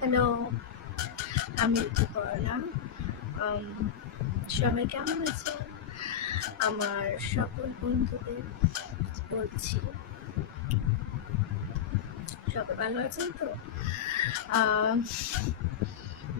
Hello, আমি ঋতুপর্ণা। সবাই কেমন আছে? আমার সকল বন্ধুদের বলছি, সবাই ভালো আছেন তো?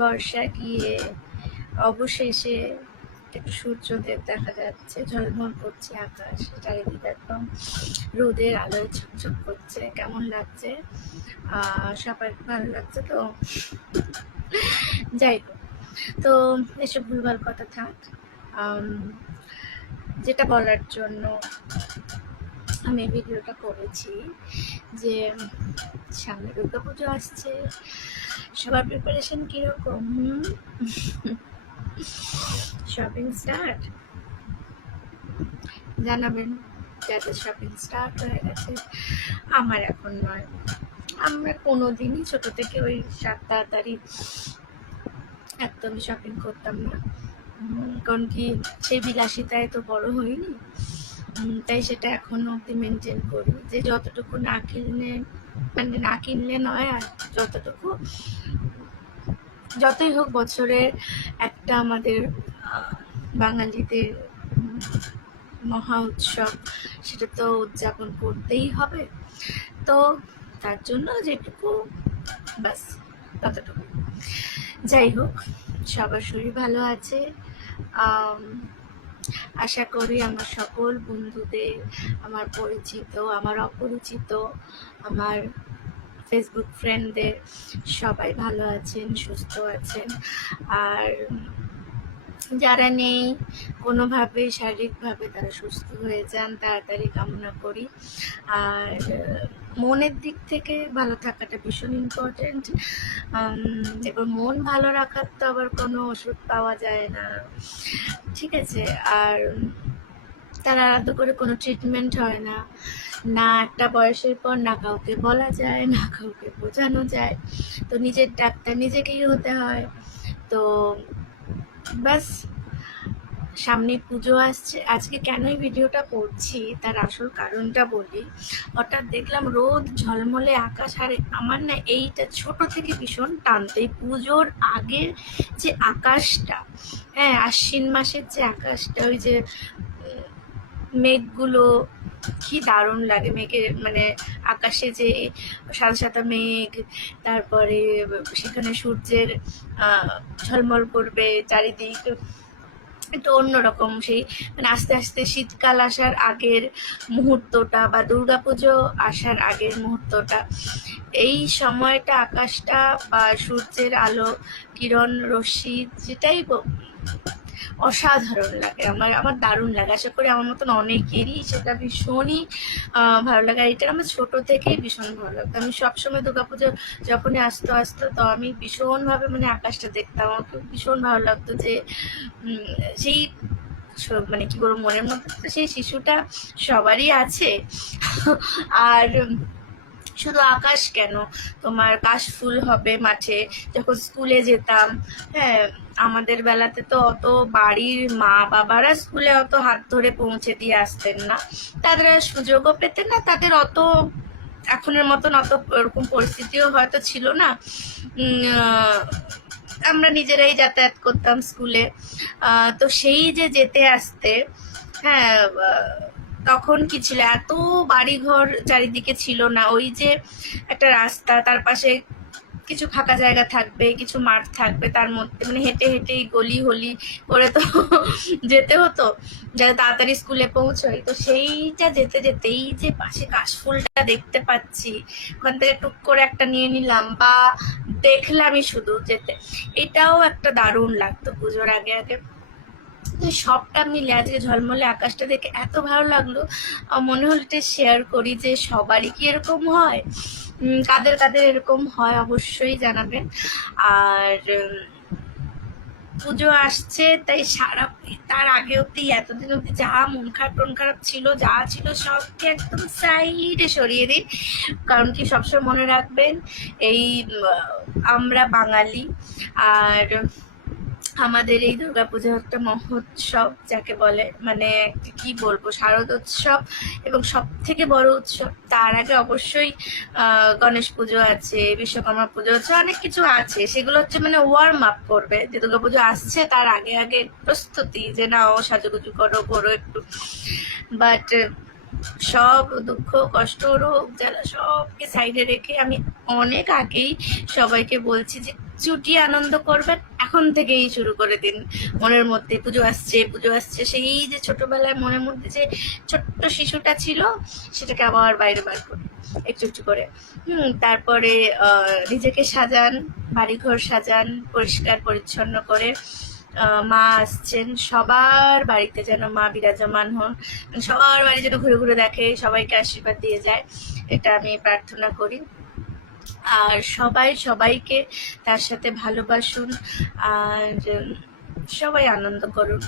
বর্ষা গিয়ে অবশেষে একটু সূর্যদেব দেখা যাচ্ছে, ঝলমল করছে আকাশ, চারিদিকে একদম রোদের আলোয় ঝকঝক করছে। কেমন লাগছে? সবার ভালো লাগছে তো? যাই হোক, তো এসব ভুলভাল কথা থাক। যেটা বলার জন্য আমি ভিডিওটা করেছি যে সামনে দুর্গাপুজো আসছে, সবার প্রিপারেশন কিরকম? শপিং স্টার্ট জানাবেন যাদের শপিং স্টার্ট হয়ে গেছে। আমার এখন নয়, আমরা কোনোদিনই ছোট থেকে ওই 7 তাড়াতাড়ি একদম শপিং করতাম না, কারণ কি সেই বিলাসিতায় তো বড় হয়নি। তাই সেটা এখনো অব্দি মেনটেন করি যে যতটুকু না কিনলে মানে না কিনলে নয়, আর যতটুকু যতই হোক বছরের একটা আমাদের বাঙালিদের মহা উৎসব, সেটা তো উদযাপন করতেই হবে। তো তার জন্য যেটুকু ব্যাস ততটুকু। যাই হোক, সবার শরীর ভালো আছে। আশা করি আমার সকল বন্ধুদের, আমার পরিচিত, আমার অপরিচিত, আমার ফেসবুক ফ্রেন্ডদের সবাই ভালো আছেন, সুস্থ আছেন। আর যারা নেই কোনোভাবে শারীরিকভাবে তারা সুস্থ হয়ে যান তাড়াতাড়ি কামনা করি। আর মনের দিক থেকে ভালো থাকাটা ভীষণ ইম্পর্টেন্ট। এবার মন ভালো রাখার তো আবার কোনো ওষুধ পাওয়া যায় না, ঠিক আছে? আর তার আলাদা করে কোনো ট্রিটমেন্ট হয় না, না একটা বয়সের পর না কাউকে বলা যায়, না কাউকে বোঝানো যায়। তো নিজের ডাক্তার নিজেকেই হতে হয়। তো ব্যাস, সামনে পুজো আসছে। আজকে কেন এই ভিডিওটা করছি তার আসল কারণটা বলি। হঠাৎ দেখলাম রোদ ঝলমলে আকাশ, আর আমার না এইটা ছোট থেকে ভীষণ টানতো, এই পুজোর আগের যে আকাশটা, হ্যাঁ আশ্বিন মাসের যে আকাশটা, ওই যে মেঘগুলো কি দারুণ লাগে। মেঘের মানে আকাশে যে সাদা সাদা মেঘ, তারপরে সেখানে সূর্যের ঝলমল করবে চারিদিক, একটু অন্যরকম সেই মানে আস্তে আস্তে শীতকাল আসার আগের মুহূর্তটা বা দুর্গাপুজো আসার আগের মুহূর্তটা, এই সময়টা আকাশটা বা সূর্যের আলো কিরণ রশ্মি যেটাই অসাধারণ লাগে। আমার দারুণ লাগে। আশা করি আমার মতন অনেকেরই সেটা ভীষণই ভালো লাগে। আর এটা আমার ছোট থেকেই ভীষণ ভালো লাগতো। আমি সবসময় দুর্গাপুজো যখনই আসতো তো আমি ভীষণভাবে মানে আকাশটা দেখতাম, আমাকে ভীষণ ভালো লাগতো যে সেই মানে কি বলবো, মনের মধ্যে তো সেই শিশুটা সবারই আছে। আর শুধু আকাশ কেন, তোমার কাশফুল হবে মাঠে যখন স্কুলে যেতাম। হ্যাঁ, আমাদের বেলাতে তো অত বাড়ির মা বাবারা স্কুলে অত হাত ধরে পৌঁছে দিয়ে আসতেন না, তাদের সুযোগও পেতেন না, তাদের অত এখনের মতন অত ওরকম পরিস্থিতিও হয়তো ছিল না। আমরা নিজেরাই যাতায়াত করতাম স্কুলে। তো সেই যে যেতে আসতে, হ্যাঁ তখন কি ছিল, এত বাড়িঘর চারিদিকে ছিল না। ওই যে একটা রাস্তা, তার পাশে কিছু ফাঁকা জায়গা থাকবে, কিছু মাঠ থাকবে, তার মধ্যে মানে হেঁটে হেঁটেই গলি হলি করে তো যেতে হতো যাতে তাড়াতাড়ি স্কুলে পৌঁছই। তো সেইটা যেতে যেতেই যে পাশে কাশফুলটা দেখতে পাচ্ছি, ওখান থেকে টুক করে একটা নিয়ে নিলাম বা দেখলামই শুধু যেতে, এটাও একটা দারুণ লাগতো পুজোর আগে আগে। তো সবটা মিলে আজকে ঝলমলে আকাশটা দেখে এত ভালো লাগলো, মনে হলো এটা শেয়ার করি যে সবারই কি এরকম হয়, কাদের কাদের এরকম হয় অবশ্যই জানাবেন। আর পুজো আসছে তাই সারা তার আগে অব্দি এতদিন অব্দি যা মন খারাপ ছিল, যা ছিল সবকে একদম সাইডে সরিয়ে দিন। কারণ কি সবসময় মনে রাখবেন এই আমরা বাঙালি, আর আমাদের এই দুর্গাপূজা একটা মহোৎসব যাকে বলে, মানে কি বলবো, শারদোৎসব এবং সব থেকে বড় উৎসব। তার আগে অবশ্যই গণেশ পুজো আছে, বিশ্বকর্মা পুজো আছে, অনেক কিছু আছে। সেগুলো হচ্ছে মানে ওয়ার্ম আপ করবে, যে দুর্গাপুজো আসছে তার আগে আগে প্রস্তুতি, যে নাও সাজুগুজু করো একটু। বাট সব দুঃখ কষ্ট রোগ জ্বালা সবকে সাইডে রেখে আমি অনেক আগেই সবাইকে বলছি যে চুটিয়ে আনন্দ করবেন, এখন থেকেই শুরু করে দিন। মনের মধ্যে পুজো আসছে সেই যে ছোটবেলায় মনের মধ্যে যে ছোট্ট শিশুটা ছিল সেটাকে আবার বাইরে বার করি একটু একটু করে। তারপরে নিজেকে সাজান, বাড়িঘর সাজান পরিষ্কার পরিচ্ছন্ন করে। মা আসছেন, সবার বাড়িতে যেন মা বিরাজমান হন, সবার বাড়ি যেন ঘুরে ঘুরে দেখে, সবাইকে আশীর্বাদ দিয়ে যায়, এটা আমি প্রার্থনা করি। আর সবাই সবাইকে তার সাথে ভালোবাসুন, আর সবাই আনন্দ করুন,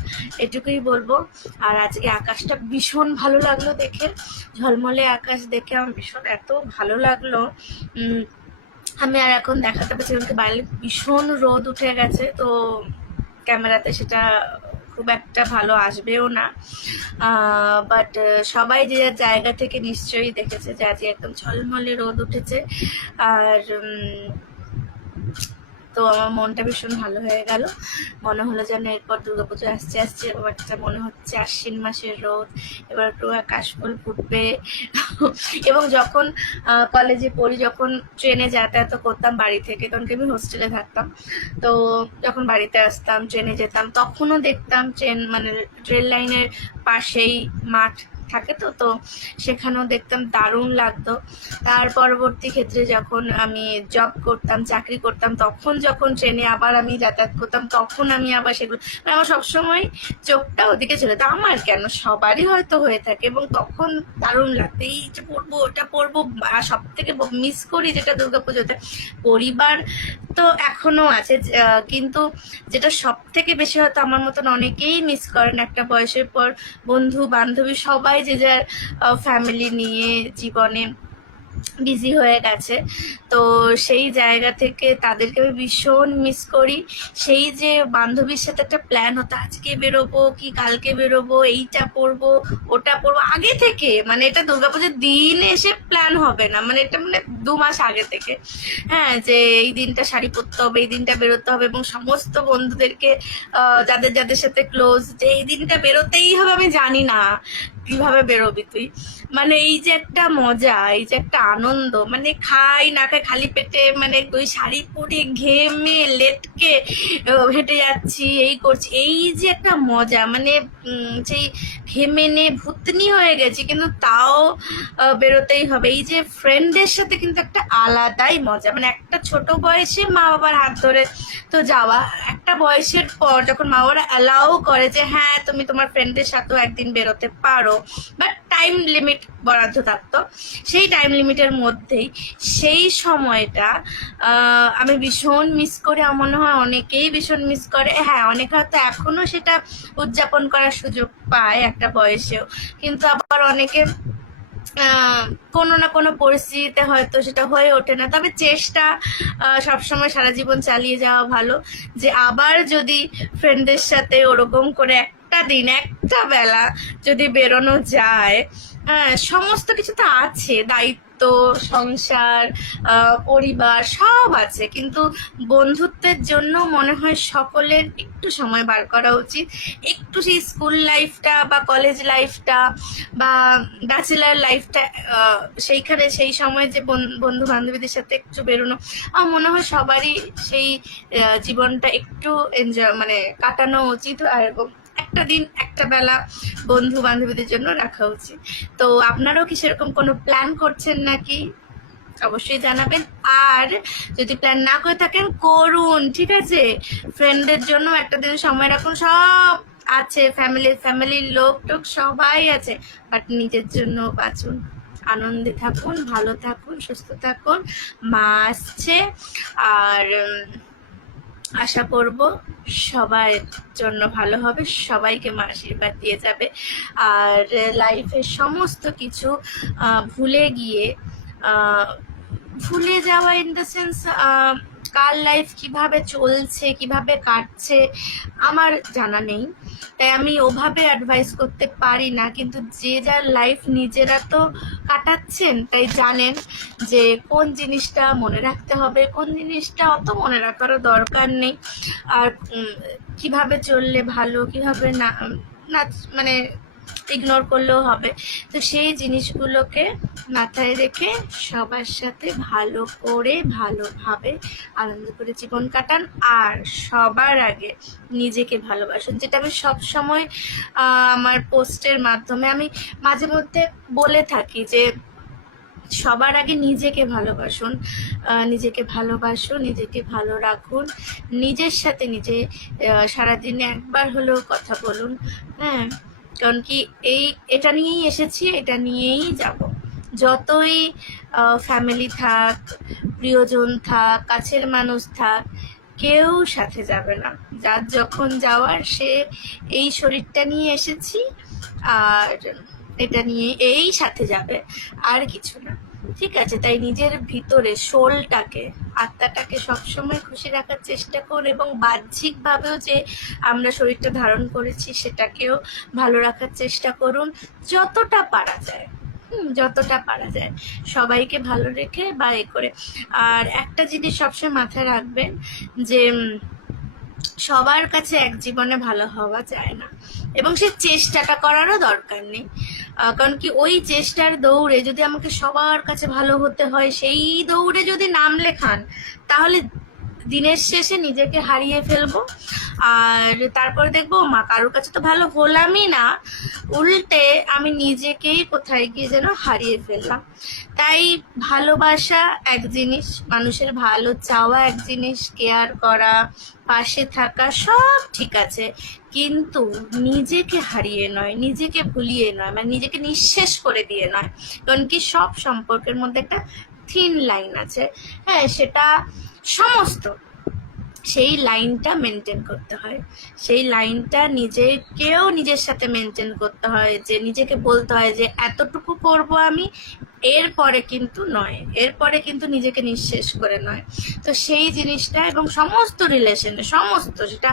এটুকুই বলবো। আর আজকে আকাশটা ভীষণ ভালো লাগলো দেখে, ঝলমলে আকাশ দেখে আমার ভীষণ এত ভালো লাগলো। আমি আর এখন দেখাতে পারছি, বাইরে ভীষণ রোদ উঠে গেছে, তো ক্যামেরাতে সেটা খুব একটা ভালো আসবেও না। বাট সবাই যে যার জায়গা থেকে নিশ্চয়ই দেখেছে যে আজকে একদম ঝলমলে রোদ উঠেছে। আর তো আমার মনটা ভীষণ ভালো হয়ে গেল। মনে হলো যেন এরপর দুর্গাপুজো আসছে এবার একটা মনে হচ্ছে আশ্বিন মাসের রোদ, এবার একটু কাশফুল ফুটবে। এবং যখন কলেজে পড়ি, যখন ট্রেনে যাতায়াত করতাম বাড়ি থেকে, তখন আমি হোস্টেলে থাকতাম, তো যখন বাড়িতে আসতাম ট্রেনে যেতাম, তখনও দেখতাম ট্রেন মানে রেল লাইনের পাশেই মাঠ থাকে, তো সেখানেও দেখতাম, দারুণ লাগতো। তার পরবর্তী ক্ষেত্রে যখন আমি জব করতাম, চাকরি করতাম, তখন যখন ট্রেনে আবার আমি যাতায়াত করতাম, তখন আমি আবার সেগুলো আমার সবসময় চোখটা ওদিকে ছিল। তা আমার কেন, সবারই হয়তো হয়ে থাকে, এবং তখন দারুণ লাগতো, এই যে পড়বো ওটা পড়বো। সব থেকে মিস করি যেটা দুর্গাপুজোতে, পরিবার তো এখনো আছে, কিন্তু যেটা সব থেকে বেশি হয়তো আমার মতন অনেকেই মিস করেন একটা বয়সের পর, বন্ধু বান্ধবী সবাই যে যার ফ্যামিলি নিয়ে জীবনে বিজি হয়ে গেছে। তো সেই জায়গা থেকে তাদেরকে আমি ভীষণ মিস করি। সেই যে বান্ধবীর সাথে একটা প্ল্যান হতো, আজকে বেরোবো কি কালকে বেরোবো, এইটা পরবো ওটা পরবো, আগে থেকে, মানে এটা দুর্গাপুজোর দিন এসে প্ল্যান হবে না, মানে এটা মানে 2 মাস আগে থেকে, হ্যাঁ, যে এই দিনটা শাড়ি পরতে হবে, এই দিনটা বেরোতে হবে, এবং সমস্ত বন্ধুদেরকে যাদের যাদের সাথে ক্লোজ, যে এই দিনটা বেরোতেই হবে, আমি জানি না কিভাবে বেরোবি তুই, মানে এই যে একটা মজা, এই যে একটা আনন্দ, মানে খাই না খাই খালি পেটে, মানে ওই শাড়ি পরে ঘেমে লেটকে হেঁটে যাচ্ছি, এই করছি, এই যে একটা মজা, মানে সেই ঘেমে নে ভূতনি হয়ে গেছি, কিন্তু তাও বেরোতেই হবে। এই যে ফ্রেন্ডদের সাথে কিন্তু একটা আলাদাই মজা, মানে একটা ছোট বয়সে মা বাবার হাত ধরে তো যাওয়া, একটা বয়সের পর যখন মা বাবারা অ্যালাউ করে যে হ্যাঁ তুমি তোমার ফ্রেন্ডদের সাথেও একদিন বেরোতে পারো, বাট টাইম লিমিট বরাদ্দ থাকতো, সেই টাইম লিমিটের মধ্যেই সেই সময়টা আমি ভীষণ মিস করি। আমার মনে হয় অনেকেই ভীষণ মিস করে, হ্যাঁ অনেকে হয়তো এখনো সেটা উদযাপন করার সুযোগ পায় একটা বয়সেও, কিন্তু আবার অনেকে কোনো না কোনো পরিস্থিতিতে হয়তো সেটা হয়ে ওঠে না। তবে চেষ্টা সবসময় সারা জীবন চালিয়ে যাওয়া ভালো, যে আবার যদি ফ্রেন্ডদের সাথে ওরকম করে একটা দিন একটা বেলা যদি বেরোনো যায়, হ্যাঁ সমস্ত কিছু তো আছে, দায়িত্ব সংসার পরিবার সব আছে, কিন্তু বন্ধুত্বের জন্য মনে হয় সকলের একটু সময় বার করা উচিত, একটু সেই স্কুল লাইফটা বা কলেজ লাইফটা বা ব্যাচেলার লাইফটা, সেইখানে সেই সময় যে বন্ধু বান্ধবীদের সাথে একটু বেরোনো, আমার মনে হয় সবারই সেই জীবনটা একটু এনজয় মানে কাটানো উচিত, আর একটা দিন একটা বেলা বন্ধু বান্ধবীদের জন্য রাখা উচিত। তো আপনারাও কি সেরকম কোনো প্ল্যান করছেন নাকি অবশ্যই জানাবেন, আর যদি প্ল্যান না করে থাকেন করুন, ঠিক আছে, ফ্রেন্ডদের জন্য একটা দিন সময় রাখুন, সব আছে, ফ্যামিলির লোক টোক সবাই আছে, বাট নিজের জন্য বাঁচুন, আনন্দে থাকুন, ভালো থাকুন, সুস্থ থাকুন। মা আসছে, আর আশা করব সবার জন্য ভালো হবে, সবাইকে মা আশীর্বাদ দিয়ে যাবে, আর লাইফের সমস্ত কিছু ভুলে গিয়ে, ভুলে যাওয়া in the sense car life কিভাবে চলছে, কিভাবে কাটছে আমার জানা নেই, তাই আমি ওভাবে অ্যাডভাইস করতে পারি না। কিন্তু যে যার লাইফ নিজেরা তো কাটাচ্ছেন, তাই জানেন যে কোন জিনিসটা মনে রাখতে হবে, কোন জিনিসটা অত মনে রাখারও দরকার নেই, আর কিভাবে চললে ভালো, কিভাবে না না মানে ইগনোর করলেও হবে। তো সেই জিনিসগুলোকে মাথায় রেখে সবার সাথে ভালো করে ভালোভাবে আনন্দ করে জীবন কাটান, আর সবার আগে নিজেকে ভালোবাসুন। যেটা আমি সব সময় আমার পোস্টের মাধ্যমে আমি মাঝে মধ্যে বলে থাকি যে সবার আগে নিজেকে ভালোবাসুন, নিজেকে ভালো রাখুন, নিজের সাথে নিজে সারাদিনে একবার হলেও কথা বলুন। হ্যাঁ, কারণ কি এটা নিয়েই এসেছি, এটা নিয়েই যাব। যতই ফ্যামিলি থাক, প্রিয়জন থাক, কাছের মানুষ থাক, কেউ সাথে যাবে না। যার যখন যাওয়ার সে এই শরীরটা নিয়ে এসেছি, আর এটা নিয়ে এই সাথে যাবে, আর কিছু না। ঠিক আছে, তাই নিজের ভিতরে সোলটাকে, আত্মাটাকে সবসময় খুশি রাখার চেষ্টা করুন, এবং বাহ্যিকভাবেও যে আমরা শরীরটা ধারণ করেছি সেটাকেও ভালো রাখার চেষ্টা করুন, যতটা পারা যায়। যতটা পারা যায় সবাইকে ভালো রেখে বা করে। আর একটা জিনিস সবসময় মাথায় রাখবেন যে সবার কাছে এক জীবনে ভালো হওয়া যায় না, এবং সে চেষ্টাটা করারও দরকার নেই। কারণ কি ওই চেষ্টার দৌড়ে যদি আমাকে সবার কাছে ভালো হতে হয়, সেই দৌড়ে যদি নাম লেখান, তাহলে দিনের শেষে নিজেকে হারিয়ে ফেলবো, আর তারপরে দেখবো মা কারোর কাছে তো ভালো হলামই না, উল্টে আমি নিজেকেই কোথায় গিয়ে যেন হারিয়ে ফেললাম। তাই ভালোবাসা এক জিনিস, মানুষের ভালো চাওয়া এক জিনিস, কেয়ার করা, পাশে থাকা সব ঠিক আছে, কিন্তু নিজেকে হারিয়ে নয়, নিজেকে ভুলিয়ে নয়, মানে নিজেকে নিঃশেষ করে দিয়ে নয়। কারণ কি সব সম্পর্কের মধ্যে একটা থিন লাইন আছে, হ্যাঁ, সেটা সমস্ত সেই লাইনটা মেনটেন করতে হয়, সেই লাইনটা নিজেকেও নিজের সাথে মেনটেন করতে হয়, যে নিজেকে বলতে হয় যে এতটুকু করব আমি, এরপরে কিন্তু নয়, এরপরে কিন্তু নিজেকে নিঃশেষ করে নয়। তো সেই জিনিসটা, এবং সমস্ত রিলেশনে, সমস্ত, সেটা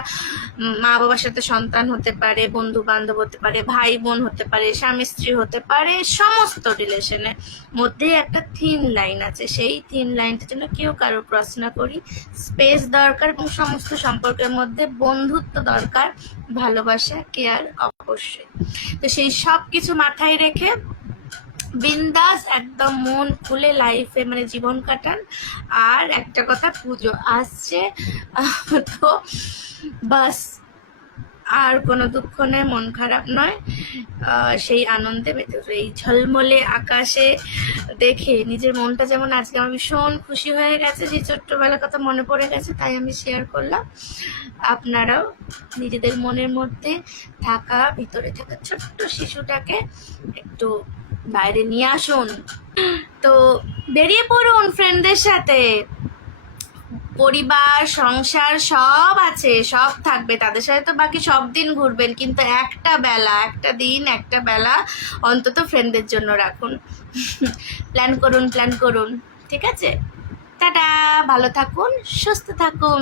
মা বাবার সাথে সন্তান হতে পারে, বন্ধু বান্ধব হতে পারে, ভাই বোন হতে পারে, স্বামী স্ত্রী হতে পারে, সমস্ত রিলেশনের মধ্যে একটা থিন লাইন আছে। সেই থিন লাইনটার জন্য কেউ কারো ক্রস না করি, স্পেস দরকার, এবং সমস্ত সম্পর্কের মধ্যে বন্ধুত্ব দরকার, ভালোবাসা, কেয়ার অবশ্যই। তো সেই সব কিছু মাথায় রেখে বিন্দাস একদম মন খুলে লাইফে মানে জীবন কাটান। আর একটা কথা, পুজো আসছে, তো বাস আর কোনো দুঃখ নয়, মন খারাপ নয়, সেই আনন্দে মেতে উঠবে। এই ঝলমলে আকাশে দেখে নিজের মনটা যেমন আজকে আমার ভীষণ খুশি হয়ে গেছে, যে ছোট্টবেলার কথা মনে পড়ে গেছে, তাই আমি শেয়ার করলাম। আপনারাও নিজেদের মনের মধ্যে থাকা, ভিতরে থাকা ছোট্ট শিশুটাকে একটু বাইরে নিয়ে আসুন। তো বেরিয়ে পড়ুন ফ্রেন্ডদের সাথে, পরিবার সংসার সব আছে, সব থাকবে, তাদের সাথে তো বাকি সব দিন ঘুরবেন, কিন্তু একটা বেলা, একটা দিন, একটা বেলা অন্তত ফ্রেন্ডদের জন্য রাখুন। প্ল্যান করুন, ঠিক আছে? টাটা, ভালো থাকুন, সুস্থ থাকুন।